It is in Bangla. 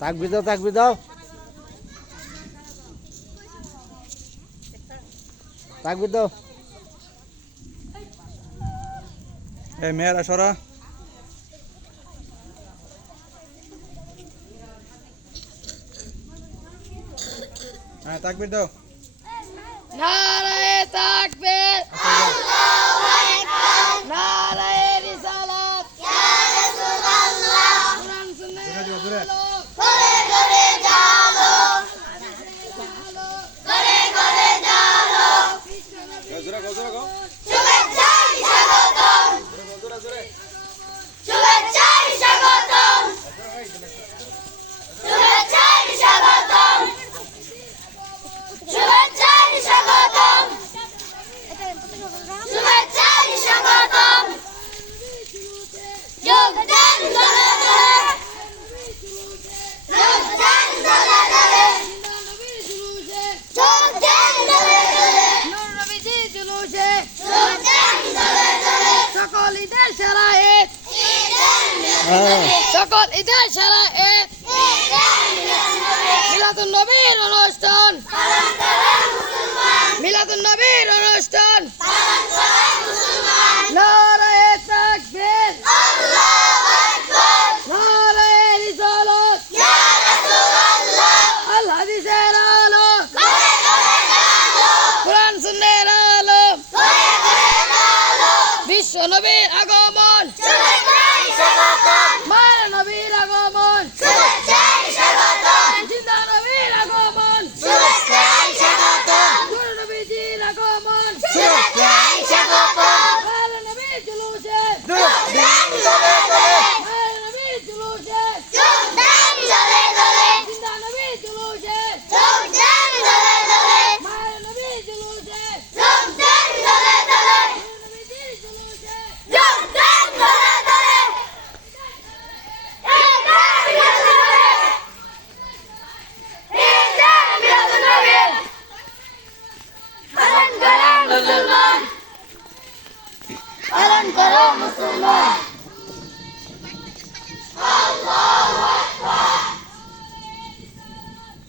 তাকবীর দাও, তাকবীর দাও, তাকবীর দাও। এই মেয়েরা সরা। হ্যাঁ তাকবীর দাও। নারায়ে তাকবীর, আল্লাহু আকবার, নারায়ে রিসালাত, ইয়া রাসূলুল্লাহ, কুরআন সুন্নাহ ঘরে ঘরে জালো, ঘরে ঘরে জালো, জোরে গো, জোরে গো। শুভেচ্ছায় স্বাগতম, জোরে জোরে। শুভেচ্ছায় স্বাগতম, শুভেচ্ছায় স্বাগতম, শুভেচ্ছায় স্বাগতম, শুভেচ্ছায় স্বাগতম। যোগদান দলে দলে, যোগদান দলে দলে, যোগদান দলে দলে, নূর নবীজি জুলুসে, যোগদান দলে দলে, সকল ঈদের সেরা ঈদ, সকল ঈদের সেরা ঈদ, মিলাদুন নবীর অনুষ্ঠান, মিলাদুন নবীর অনুষ্ঠান, নারায়ে তাকবীর, আল্লাহু আকবার, নারায়ে রিসালাত, ইয়া রাসূলুল্লাহ, আল হাদিসের আলো, ঘরে ঘরে জালো, কুরআন সুন্নাহের আলো, ঘরে ঘরে জালো, বিশ্ব নবীর আগমন, শুভেচ্ছায় স্বাগতম, মায়ের নবীর আগমন, শুভেচ্ছায় স্বাগতম, জিন্দা নবীর আগমন, শুভেচ্ছায় স্বাগতম, গুরু নবীজির আগমন, শুভেচ্ছায় স্বাগতম, মায়ের নবীর জুলুসে, যোগদান দলে দলে, মায়ের নবীর জুলুসে, যোগদান দলে দলে, জিন্দা নবীর জুলুসে, যোগদান দলে দলে, মায়ের নবীর জুলুসে, যোগদান দলে দলে, নবীজির জুলুসে, যোগদান দলে দলে, পালন করো মুসলমান,